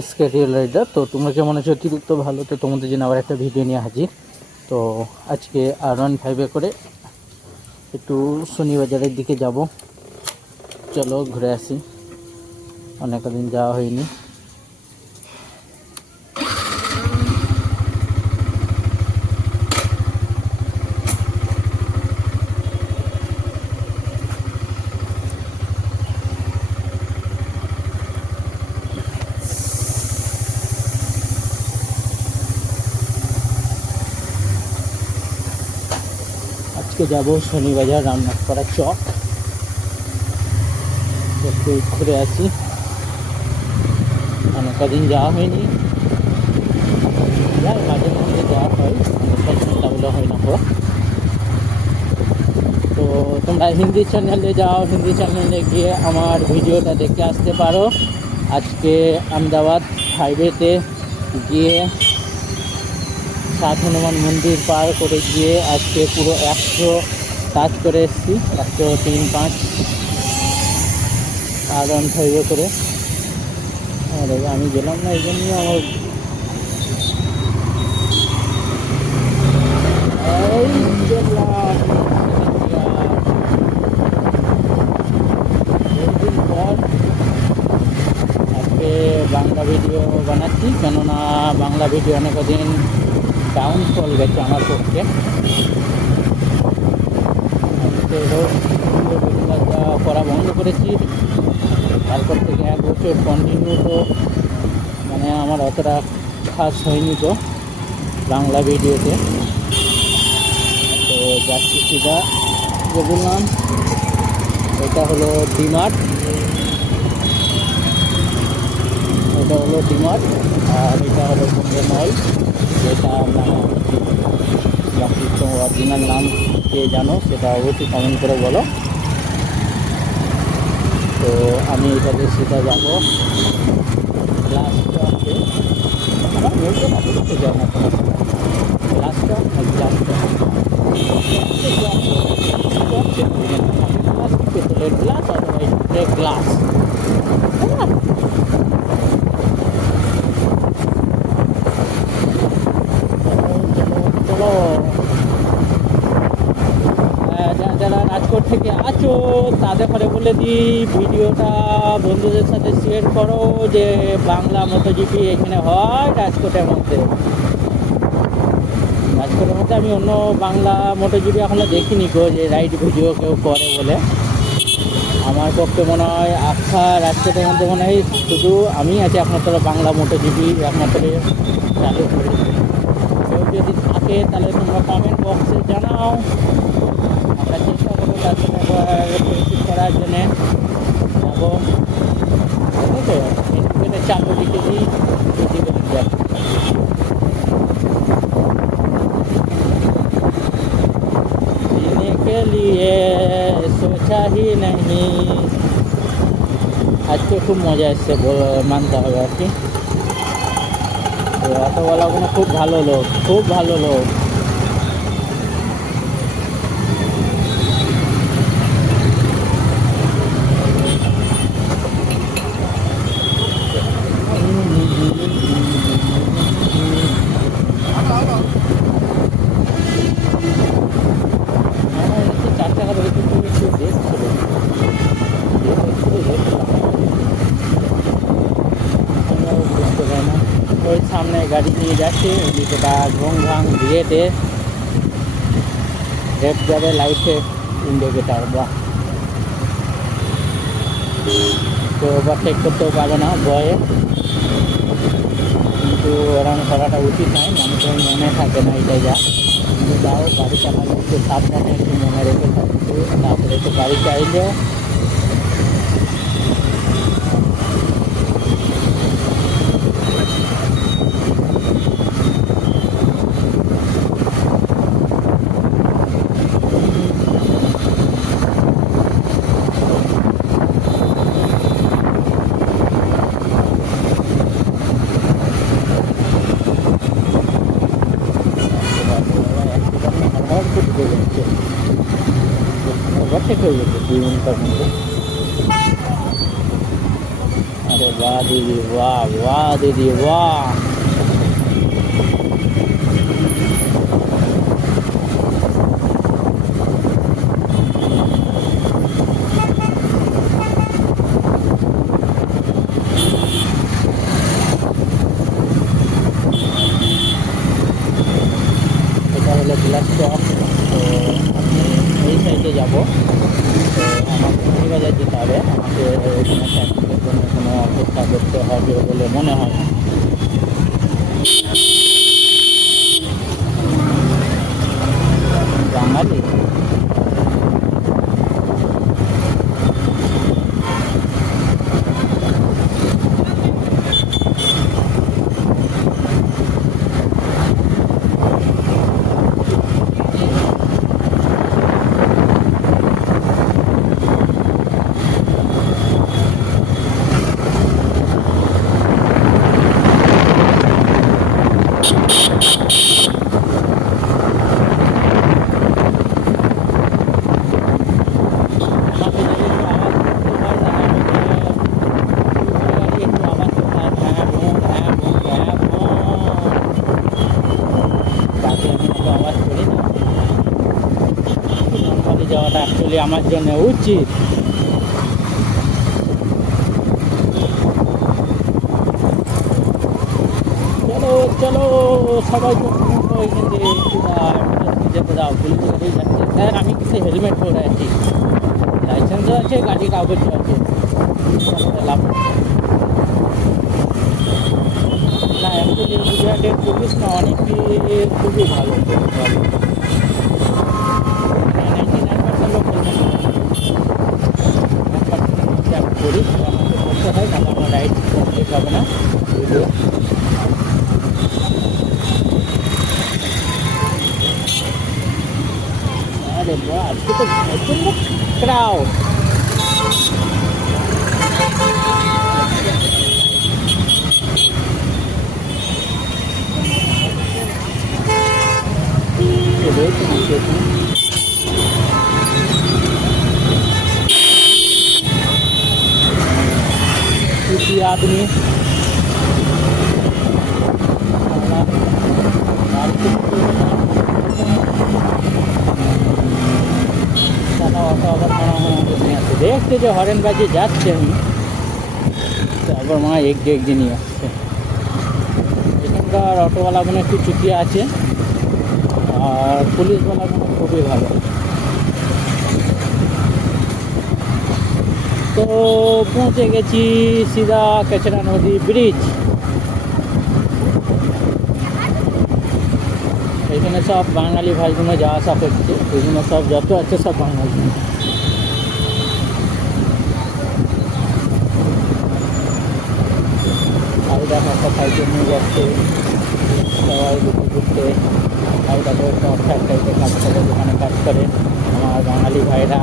SK real rider. তো তোমরা কেমন আছো? অতিরিক্ত ভালো। তো তোমাদের জন্য আবার একটা ভিডিও নিয়ে হাজির। তো আজকে R15 করে একটু শনিবাজারের দিকে যাব। চলো ঘুরে আসি, অনেক দিন যাওয়া হয়নি। আজকে যাব শনিবাজার রামনাথপাড়া চক, একটু ঘুরে আসি, অনেক দিন যাওয়া হয়নি। মাঝে মধ্যে যাওয়া হয়, তাহলে হয় না। তো তোমরা হিন্দি চ্যানেলে যাও, হিন্দি চ্যানেলে গিয়ে আমার ভিডিওটা দেখে আসতে পারো। আজকে আহমেদাবাদ হাইওয়েতে গিয়ে 7 হনুমান মন্দির পার করে গিয়ে আজকে পুরো 100 টাচ করে এসেছি। 103.5 R15 করে। আর আমি গেলাম না, এই জন্যই আমার আজকে বাংলা ভিডিও বানাচ্ছি, কেননা বাংলা ভিডিও অনেক দিন ডাউনফল গেছে আমার পক্ষে। করা বন্ধ করেছি, তারপর থেকে 1 বছর কন্টিনিউ। তো মানে আমার অতটা খাস হয়নি তো বাংলা ভিডিওতে। তো যাচ্ছি সিধা, যে বললাম এটা হলো ডিমার্ট, এটা হলো ডিমার্ট, আর এটা হলো বোম্বে মল। যেটা নাম বাকি তো অরিজিনাল নাম কে জানো সেটা অবশ্যই কমেন্ট করে বলো। তো আমি এটাতে সিধা যাবো গ্লাস টপে। আমার বলতে না, বলতে যাও না কোনো গ্লাস টপ, গ্লাস পেতলের গ্লাস অথবা গ্লাস। চলো, যারা রাজকোট থেকে আছো তাদের ঘরে বলে দিই, ভিডিওটা বন্ধুদের সাথে শেয়ার করো যে বাংলা মোটোজিপি এখানে হয় রাজকোটের মধ্যে। রাজকোটের মধ্যে আমি অন্য বাংলা মোটোজিপি এখনও দেখিনি গো, যে রাইড ভিডিও কেউ করে বলে। আমার পক্ষে মনে হয় রাজকোটের মধ্যে মনে হয় শুধু আমি আছি একমাত্র বাংলা মোটোজিপি একমাত্র চালু করেছি। কেউ যদি থাকে তাহলে তোমরা কমেন্ট বক্সে জানাও, আমরা চেষ্টা করবো তার সাথে একবার পরিচিত করার জন্যে। এবং তো এটা চালু লিখে দিই, जीने के लिए सोचा ही नहीं। আজকে খুব মজা এসছে মানতে হবে আর কি। তো অটোওয়ালাগুলো খুব ভালো লোক, খুব ভালো লোক। ওই সামনে গাড়ি নিয়ে যাচ্ছে, ওদিকে ঘুম ভাঙ দিয়েতে রেপ যাবে লাইটে ইন্ডিকেটার। বা তো ওভারটেক করতেও পারে না ভয়ে, কিন্তু এরকম করাটা উচিত নয়, মানুষের মনে থাকে না এটাই যা। কিন্তু যাও গাড়ি চালালে একটু সাবধানে একটু মনে রেখে থাকতো, তারপরে একটু গাড়ি চাইলেও ওভারটেক হয়ে গেছে 2 মিনিটের মধ্যে। আরে वाह दीदी वाह, वाह दीदी वाह। এটা হলো গ্লাস চক। তো আমি এই সাইডে যাবো। তো আমাকে বাজার যেতে হবে, আমাকে এখানে ট্যাক্সির জন্য কোনো অপেক্ষা করতে হবে বলে মনে হয় না। বাঙালি যাওয়াটা অ্যাকচুয়ালি আমার জন্য উচিত। চলো চলো সবাই এখান থেকে যেতে দাও। পুলিশ গাড়ি যাচ্ছে। স্যার আমি কিন্তু হেলমেট পরে আছি, লাইসেন্সও আছে, গাড়ি কাগজও আছে। লাভ না, অ্যাকচুয়ালি গুজরাটের পুলিশ না অনেকই খুবই ভালো, খুবই ভালো। 99% লোক করি আমাকে করতে হয়, তাহলে আমার রাইড কমপ্লিট হবে না ভিডিও। আরে বাহ, আজকে তো প্রচন্ড ক্রাউড। किसी आदमी দেখতে যে হরেন বাজে যাচ্ছে, আমি তারপর মনে হয় এক দিন নিয়ে আসছে। এখানকার অটোওয়ালাগুলো একটু চুটিয়ে আছে, আর পুলিশওয়ালাগুলো খুবই ভালো। তো পৌঁছে গেছি সিধা কেচড়া নদী ব্রিজ। এখানে সব বাঙালি ভাইগুলো যাওয়া আসা করছে, এগুলো সব যত আছে সব বাঙালি। আইডা একটা সাইকেল নিয়ে যাচ্ছে সবাই ঘুরতে ঘুরতে। আইডা তো একটা অর্থাৎ টাইপে কাজ করে, দোকানে কাজ করে আমার বাঙালি ভাইরা।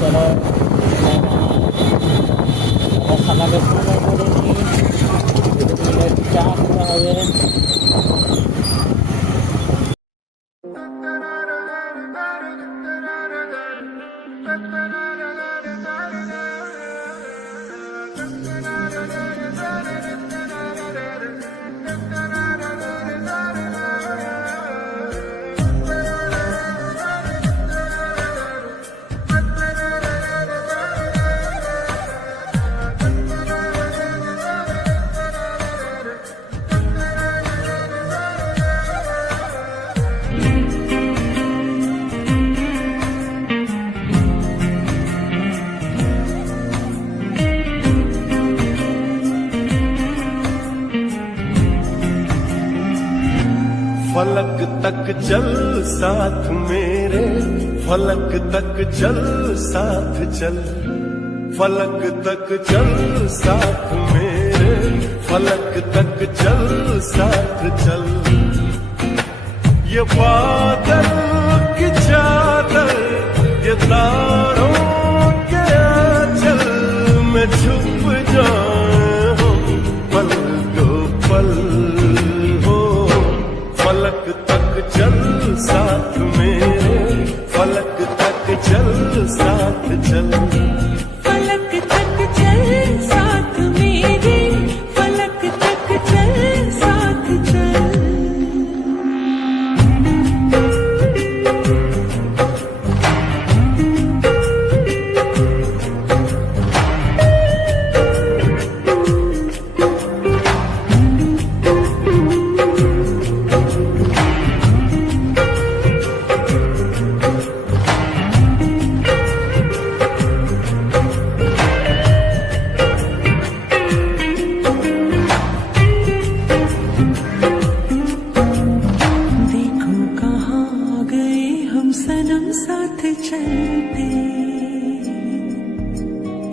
চলো সালামের সময় করে নিই, চা খাওয়া হবে। फलक तक चल साथ मेरे, फलक तक चल साथ चल, फलक तक चल साथ मेरे, फलक तक चल साथ चल। ये बादल की चादर, ये तारों के आंचल में छुप जाए हम पल दो पल। फलक तक चल साथ मेरे, फलक तक चल साथ चल।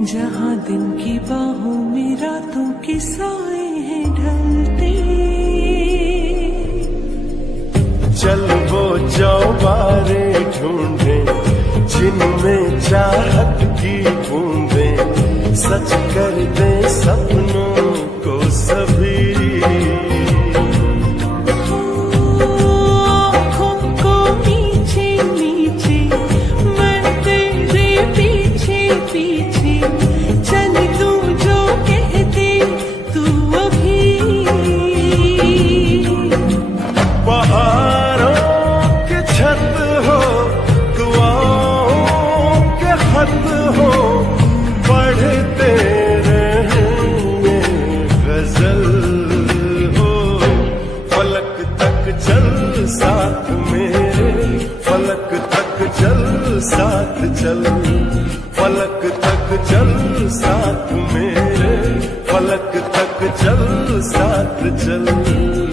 जहाँ दिन की बाहों में रातों के साए हैं ढलते, चल वो चौबारे ढूंढे जिनमें चाहत की बूंदें सच कर दे सपनों को सभी। आँखों को नीचे नीचे मैं तेरे पीछे पीछे चल तू जो कहते तू अभी। पहाड़ों के छत हो दुआओं के खत हो पढ़ते रहेंगे गजल हो। फलक तक चल साथ मेरे, फलक तक चल साथ चल, फलक तक चल साथ मेरे, फलक तक चल साथ चल।